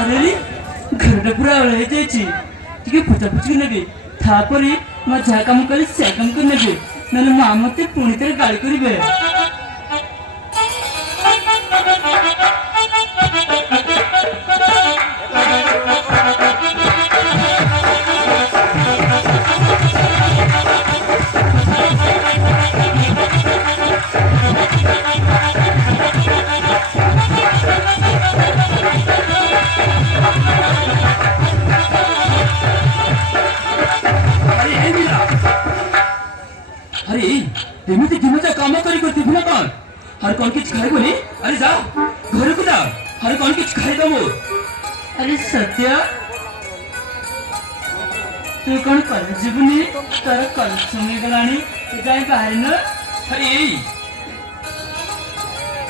अरे घरटा पूरा ओढ़े जाइए टे पोछापोछि नेबे तापरे माँ जहाँ कम कले से कम कर नेबे ना माँ मत पुणी थे गाड़ी करेंगे। अरे एमती दिन जा काम करती ना कौन हर कौन किच खाए बोली अरे जा घर को जा हर कौन किच खाए दमो। अरे सत्य तू कौन कर जीवनी तार कल समय गलानी जाए बाहर न। अरे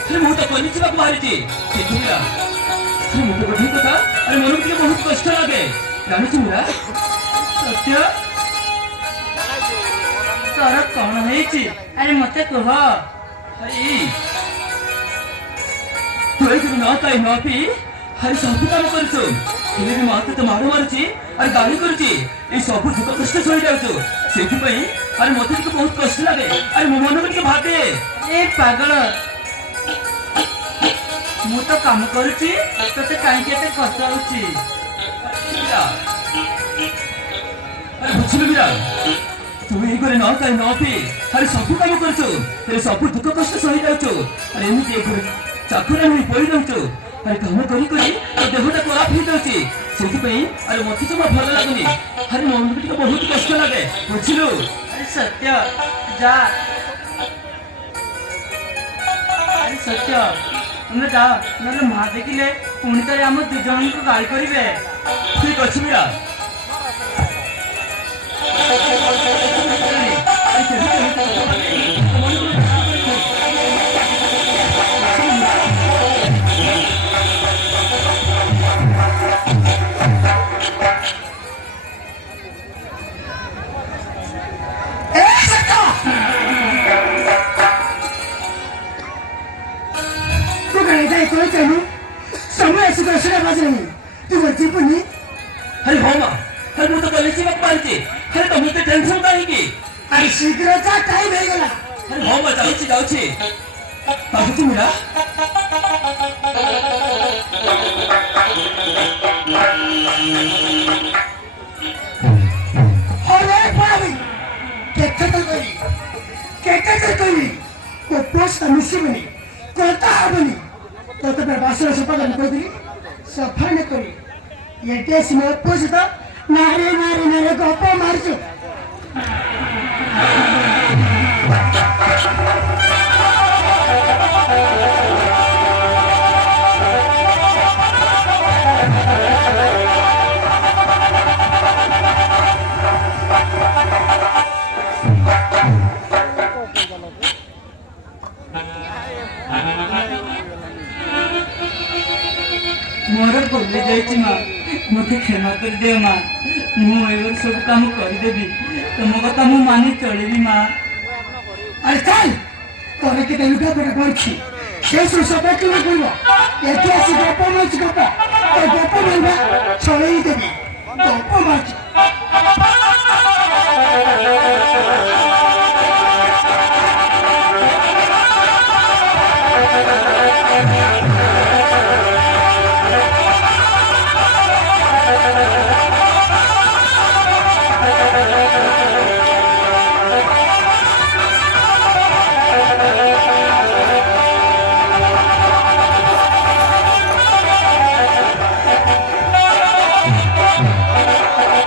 अरे मु तो कोनी चिबा बाहर थी देखिला अरे मु तो ठीक था। अरे मन के बहुत कष्ट लागे जानी छी मेरा सत्य तार कौन है अरे मत कह। अरे तू ना ताई ना पी हर सब काम कर मात तो मार मारुची अरे गाड़ी करुची सब दुख कष्ट सही जाऊ से अरे मत बहुत कष्ट लगे। अरे मो मन को भाते ए पागल मु तो काम करुची ते कहीं कष्ट होची। अरे बुझिलु बिरा तू ये करे ना ताई ना पी अरे सब काम कर सब दुख कष्ट सही जाऊ अरे एमती चाकुरा हुई पड़ जाऊ अरे काम करी देहटा खराब हो जाऊँगी से अरे मत जमा भल लगुनि। अरे मन को बहुत कष्ट लगे बुझिलु। अरे सत्य जा अरे सत्य तुम जा ना माँ देखिले पुणी थे आम दु जन को गाड़ी करेंगे। ठीक अच्छे मीरा समय तू जीवनी। अरे हाँ माँ अरे मुझे तो कॉलेज में पालती अरे तो मुझे टेंशन कहीं अरे शीघ्र जा टाइम हो गला। अरे हाँ माँ जाऊँगी बाबू मेरा अरे बाबी केते कोई को पोस्ट मिसिबनी कोता हबनी तो बासर सफा कर सफा न करी ये सिने पोस्ट नारे नारे नारे गप मारछु। मोर भूल जाइए माँ मत क्षमा कर दे माँ मुझे सब काम करदेवी तुम कथा मु मानि चलि माँ। अरे चल तोरे के लुटा पड़ा पड़ी से सब पड़ो ऐतिहासिक गप मार्च गप तो गप मारवा छड़े देवी गप मार्च।